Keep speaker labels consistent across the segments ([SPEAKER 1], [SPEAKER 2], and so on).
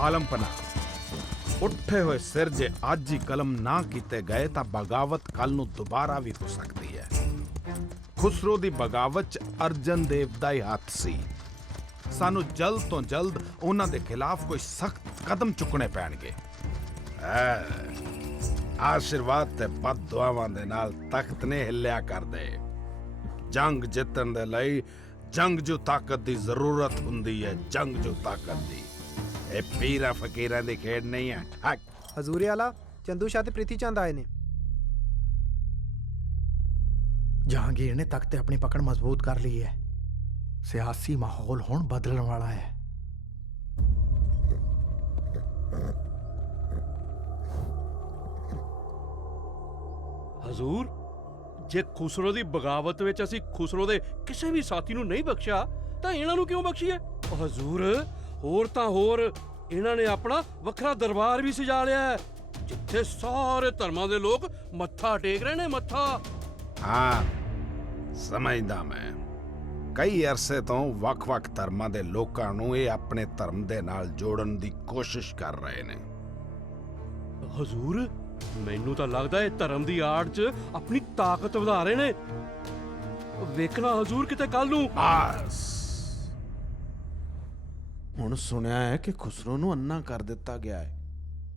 [SPEAKER 1] ਆਲਮਪਨਾ ਉੱਠੇ ਹੋਏ ਸਿਰ ਜੇ ਅੱਜ ਹੀ ਕਲਮ ਨਾ ਕੀਤੇ ਗਏ ਤਾਂ ਬਗਾਵਤ ਕੱਲ ਨੂੰ ਦੁਬਾਰਾ ਵੀ ਹੋ ਸਕਦੀ ਹੈ ਖੁਸਰੋ ਦੀ ਬਗਾਵਤ ਚ ਅਰਜਨ ਦੇਵ ਦਾ ਹੀ ਹੱਥ ਸੀ ਸਾਨੂੰ ਜਲਦ ਤੋਂ ਜਲਦ ਉਹਨਾਂ ਦੇ ਖਿਲਾਫ ਕੋਈ ਸਖਤ ਕਦਮ ਚੁੱਕਣੇ ਪੈਣਗੇ ਆਸ਼ੀਰਵਾਦ ਤੇ ਬਦਦੁਆਵਾਂ ਦੇ ਨਾਲ ਤਖਤ ਨੇ ਹਿੱਲਿਆ ਕਰਦੇ ਜੰਗ ਜਿੱਤਣ ਦੇ ਲਈ ਜੰਗਜੂ ਤਾਕਤ ਦੀ ਜ਼ਰੂਰਤ ਹੁੰਦੀ ਹੈ ਜੰਗਜੂ ਤਾਕਤ ਦੀ ਇਹ ਪੀਰਾ ਫਕੀਰਾਂ ਦੀ ਖੇਡ ਨਹੀਂ ਹੈ। ਹੱਕ
[SPEAKER 2] ਹਜ਼ੂਰੇ ਆਲਾ ਚੰਦੂ ਸ਼ਾਹ ਤੇ ਪ੍ਰੀਤੀ ਚੰਦ ਆਏ ਨੇ।
[SPEAKER 3] ਜਹਾਂਗੀਰ ਨੇ ਤਖਤ ਤੇ ਆਪਣੀ ਪਕੜ ਮਜ਼ਬੂਤ ਕਰ ਲਈ ਹੈ। ਸਿਆਸੀ ਮਾਹੌਲ ਹੁਣ ਬਦਲਣ ਵਾਲਾ ਹੈ।
[SPEAKER 4] ਹਜ਼ੂਰ ਜੇ ਖੁਸਰੋ ਦੀ ਬਗਾਵਤ ਵਿੱਚ ਅਸੀਂ ਖੁਸਰੋ ਦੇ ਕਿਸੇ ਵੀ ਸਾਥੀ ਨੂੰ ਨਹੀਂ ਬਖਸ਼ਿਆ ਤਾਂ ਇਹਨਾਂ ਨੂੰ ਕਿਉਂ ਬਖਸ਼ੀਏ? ਹਜ਼ੂਰ ਹੋਰ ਤਾਂ ਹੋਰ ਇਹਨਾਂ ਨੇ ਆਪਣਾ ਵੱਖਰਾ ਦਰਬਾਰ ਵੀ ਸਜਾ ਲਿਆ ਹੈ ਜਿੱਥੇ ਸਾਰੇ ਧਰਮਾਂ ਦੇ ਲੋਕ ਮੱਥਾ ਟੇਕ ਰਹੇ ਨੇ ਮੱਥਾ।
[SPEAKER 1] ਹਾਂ ਸਮਝਦਾ ਮੈਂ। ਕਈ ਅਰਸੇ ਤੋਂ ਵੱਖ-ਵੱਖ ਧਰਮਾਂ ਦੇ ਲੋਕਾਂ ਨੂੰ ਇਹ ਆਪਣੇ ਧਰਮ ਦੇ ਨਾਲ ਜੋੜਨ ਦੀ ਕੋਸ਼ਿਸ਼ ਕਰ ਰਹੇ ਨੇ।
[SPEAKER 4] ਹਜ਼ੂਰ ਮੈਨੂੰ ਤਾਂ ਲੱਗਦਾ ਇਹ ਧਰਮ ਦੀ ਆੜ 'ਚ ਆਪਣੀ ਤਾਕਤ ਵਧਾ ਰਹੇ ਨੇ। ਵੇਖਣਾ ਹਜ਼ੂਰ ਕਿਤੇ ਕੱਲ ਨੂੰ।
[SPEAKER 1] ਬਸ। ਹੁਣ ਸੁਣਿਆ ਹੈ ਕਿ ਖੁਸਰੋ ਨੂੰ ਅੰਨਾ ਕਰ ਦਿੱਤਾ ਗਿਆ ਹੈ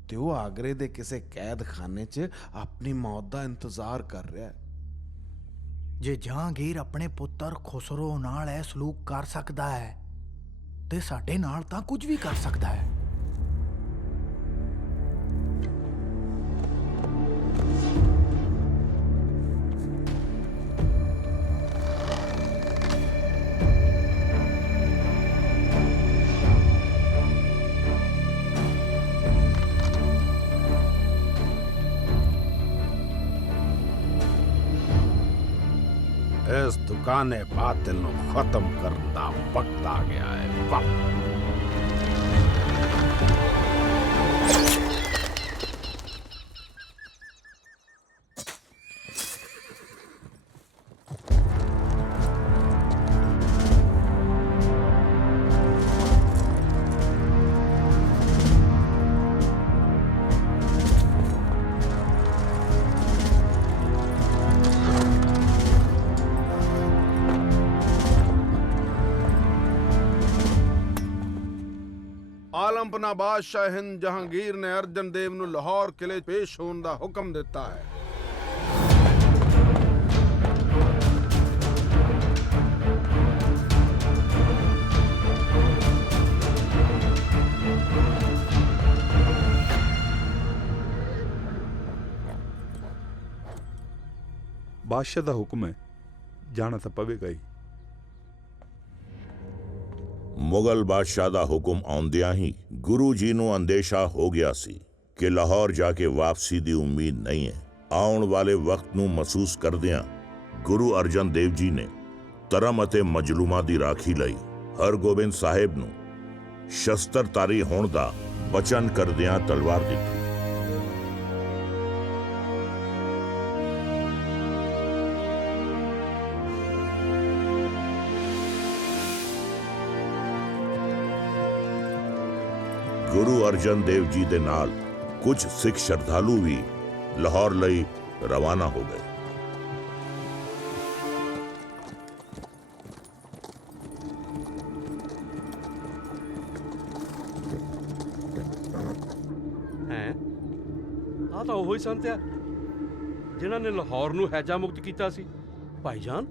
[SPEAKER 1] ਤੇ ਉਹ ਆਗਰੇ ਦੇ ਕਿਸੇ ਕੈਦਖਾਨੇ 'ਚ ਆਪਣੀ ਮੌਤ ਦਾ ਇੰਤਜ਼ਾਰ ਕਰ ਰਿਹਾ ਹੈ।
[SPEAKER 3] ਜੇ ਜਹਾਂਗੀਰ ਆਪਣੇ ਪੁੱਤਰ ਖੁਸਰੋ ਨਾਲ ਇਹ ਸਲੂਕ ਕਰ ਸਕਦਾ ਹੈ ਤੇ ਸਾਡੇ ਨਾਲ ਤਾਂ ਕੁਝ ਵੀ ਕਰ ਸਕਦਾ ਹੈ।
[SPEAKER 1] ਇਸ ਦੁਕਾਨੇ ਬਾਤਲ ਨੂੰ ਖਤਮ ਕਰਨ ਦਾ ਵਕਤ ਆ ਗਿਆ ਹੈ। ਵਕਤ ਆਲਮਪਨਾ ਬਾਦਸ਼ਾਹ ਹਿੰਦ ਜਹਾਂਗੀਰ ਨੇ ਅਰਜਨ ਦੇਵ ਨੂੰ ਲਾਹੌਰ ਕਿਲੇ ਪੇਸ਼ ਹੋਣ ਦਾ ਹੁਕਮ ਦਿੱਤਾ ਹੈ।
[SPEAKER 5] ਬਾਦਸ਼ਾਹ ਦਾ ਹੁਕਮ ਹੈ, ਜਾਣਾ ਤਾਂ ਪਵੇਗਾ ਹੀ।
[SPEAKER 6] ਮੁਗਲ ਬਾਦਸ਼ਾਹ ਦਾ ਹੁਕਮ ਆਉਂਦਿਆਂ ਹੀ ਗੁਰੂ ਜੀ ਨੂੰ ਅੰਦੇਸ਼ਾ ਹੋ ਗਿਆ ਸੀ ਕਿ ਲਾਹੌਰ ਜਾ ਕੇ ਵਾਪਸੀ ਦੀ ਉਮੀਦ ਨਹੀਂ ਹੈ। ਆਉਣ ਵਾਲੇ ਵਕਤ ਨੂੰ ਮਹਿਸੂਸ ਕਰਦਿਆਂ ਗੁਰੂ ਅਰਜਨ ਦੇਵ ਜੀ ਨੇ ਧਰਮ ਅਤੇ ਮਜਲੂਮਾਂ ਦੀ ਰਾਖੀ ਲਈ ਹਰਗੋਬਿੰਦ ਸਾਹਿਬ ਨੂੰ ਸ਼ਸਤਰਧਾਰੀ ਹੋਣ ਦਾ ਵਚਨ ਕਰਦਿਆਂ ਤਲਵਾਰ ਦਿੱਤੀ। ਗੁਰੂ ਅਰਜਨ ਦੇਵ ਜੀ ਦੇ ਨਾਲ ਕੁਝ ਸਿੱਖ ਸ਼ਰਧਾਲੂ ਵੀ ਲਾਹੌਰ ਲਈ ਰਵਾਨਾ ਹੋ ਗਏ।
[SPEAKER 4] ਹੈ? ਆ ਤਾਂ ਉਹੀ ਸੰਤ ਆ, ਜਿਨ੍ਹਾਂ ਨੇ ਲਾਹੌਰ ਨੂੰ ਹੈਜਾ ਮੁਕਤ ਕੀਤਾ ਸੀ। ਭਾਈਜਾਨ,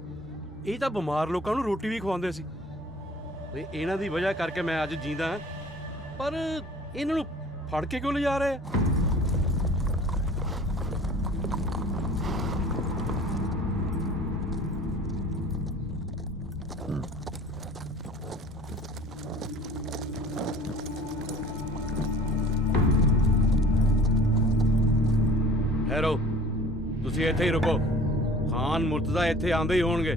[SPEAKER 4] ਇਹ ਤਾਂ ਬਿਮਾਰ ਲੋਕਾਂ ਨੂੰ ਰੋਟੀ ਵੀ ਖਵਾਉਂਦੇ ਸੀ। ਤੇ ਇਹਨਾਂ ਦੀ ਵਜ੍ਹਾ ਕਰਕੇ ਮੈਂ ਅੱਜ ਜੀਂਦਾ ਹਾਂ। ਪਰ ਇਹਨਾਂ ਨੂੰ ਫੜ ਕੇ ਕਿਉਂ ਲਿਜਾ ਰਹੇ? ਆ ਤੁਸੀਂ ਇੱਥੇ ਹੀ ਰੁਕੋ। ਖਾਨ ਮੁਰਤਜ਼ਾ ਇੱਥੇ ਆਂਦੇ ਹੀ ਹੋਣਗੇ।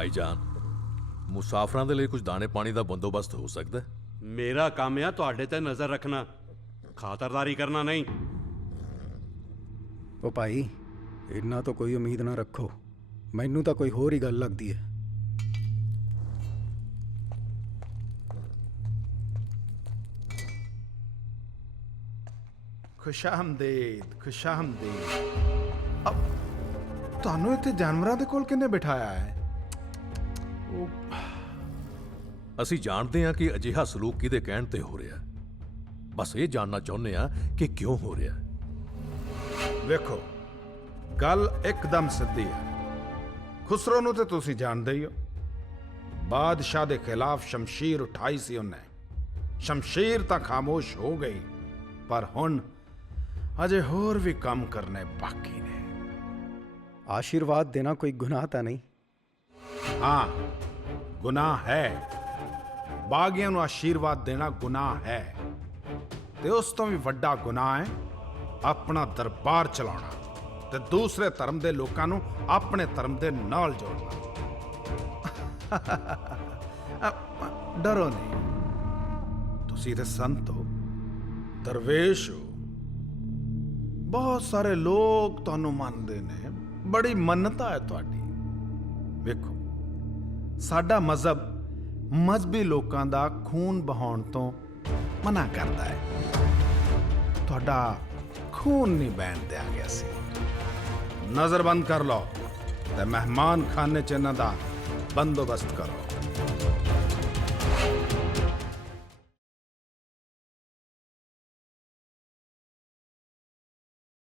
[SPEAKER 7] ਭਾਈਜਾਨ ਮੁਸਾਫਰਾਂ ਦੇ ਲਈ ਕੁਝ ਦਾਣੇ ਪਾਣੀ ਦਾ ਬੰਦੋਬਸਤ ਹੋ ਸਕਦਾ ਹੈ?
[SPEAKER 4] ਮੇਰਾ ਕੰਮ ਆ ਤੁਹਾਡੇ ਤੇ ਨਜ਼ਰ ਰੱਖਣਾ। ਖਾਤਰਦਾਰੀ ਕਰਨਾ ਨਹੀਂ।
[SPEAKER 2] ਉਹ ਭਾਈ ਇੰਨਾ ਤੋਂ ਕੋਈ ਉਮੀਦ ਨਾ ਰੱਖੋ। ਮੈਨੂੰ ਤਾਂ ਕੋਈ ਹੋਰ ਹੀ ਗੱਲ ਲੱਗਦੀ ਹੈ।
[SPEAKER 1] ਖੁਸ਼ਾਮਦੀਦ ਖੁਸ਼ਾਮਦੀਦ। ਅਬ ਤੁਹਾਨੂੰ ਇੱਥੇ ਜਾਨਵਰਾਂ ਦੇ ਕੋਲ ਕਿੰਨੇ ਬਿਠਾਇਆ ਹੈ?
[SPEAKER 7] ਅਸੀਂ ਜਾਣਦੇ ਹਾਂ ਕਿ ਅਜਿਹਾ ਸਲੂਕ ਕਿਹਦੇ ਕਹਿਣ ਤੇ ਹੋ ਰਿਹਾ। ਹੈ। ਬਸ ਇਹ ਜਾਣਨਾ ਚਾਹੁੰਦੇ ਹਾਂ ਕਿ ਕਿਉਂ ਹੋ ਰਿਹਾ। ਹੈ।
[SPEAKER 1] ਵੇਖੋ ਗੱਲ ਇੱਕਦਮ ਸਿੱਧੀ ਹੈ। ਖੁਸਰੋ ਨੂੰ ਤੇ ਤੁਸੀਂ ਜਾਣਦੇ ਹੀ ਹੋ। ਬਾਦਸ਼ਾਹ ਦੇ ਖਿਲਾਫ ਸ਼ਮਸ਼ੀਰ ਉਠਾਈ ਸੀ ਉਹਨੇ। ਸ਼ਮਸ਼ੀਰ ਤਾਂ ਖਾਮੋਸ਼ ਹੋ ਗਈ ਪਰ ਹੁਣ ਅਜੇ ਹੋਰ ਵੀ ਕੰਮ ਕਰਨੇ ਬਾਕੀ ਨੇ।
[SPEAKER 2] ਆਸ਼ੀਰਵਾਦ ਦੇਣਾ ਕੋਈ ਗੁਨਾਹ ਤਾਂ ਨਹੀਂ।
[SPEAKER 1] ਹਾਂ, ਗੁਨਾਹ ਹੈ। ਬਾਗੀਆਂ ਨੂੰ ਆਸ਼ੀਰਵਾਦ ਦੇਣਾ ਗੁਨਾਹ ਹੈ। ਤੇ ਉਸ ਤੋਂ ਵੀ ਵੱਡਾ ਗੁਨਾਹ ਹੈ, ਆਪਣਾ ਦਰਬਾਰ ਚਲਾਉਣਾ ਤੇ ਦੂਸਰੇ ਧਰਮ ਦੇ ਲੋਕਾਂ ਨੂੰ ਆਪਣੇ ਧਰਮ ਦੇ ਨਾਲ ਜੋੜਨਾ। ਡਰੋ ਨਹੀਂ। ਤੁਸੀਂ ਤੇ ਸੰਤ ਹੋ, ਦਰਵੇਸ਼ ਹੋ। ਬਹੁਤ ਸਾਰੇ ਲੋਕ ਤੁਹਾਨੂੰ ਮੰਨਦੇ ਨੇ, ਬੜੀ ਮੰਨਤਾ ਹੈ ਤੁਹਾਡੀ। ਵੇਖੋ ਸਾਡਾ ਮਜ਼ਹਬ ਮਜ਼ਬੀ ਲੋਕਾਂ ਦਾ ਖੂਨ ਬਹਾਉਣ ਤੋਂ ਮਨਾ ਕਰਦਾ ਹੈ। ਤੁਹਾਡਾ ਖੂਨ ਨਹੀਂ ਬਹਿਣ ਦਿਆ ਗਿਆ ਸੀ। ਨਜ਼ਰ ਬੰਦ ਕਰ ਲਓ ਤੇ ਮਹਿਮਾਨ ਖਾਨੇ ਚ ਇਹਨਾਂ ਦਾ ਬੰਦੋਬਸਤ ਕਰੋ।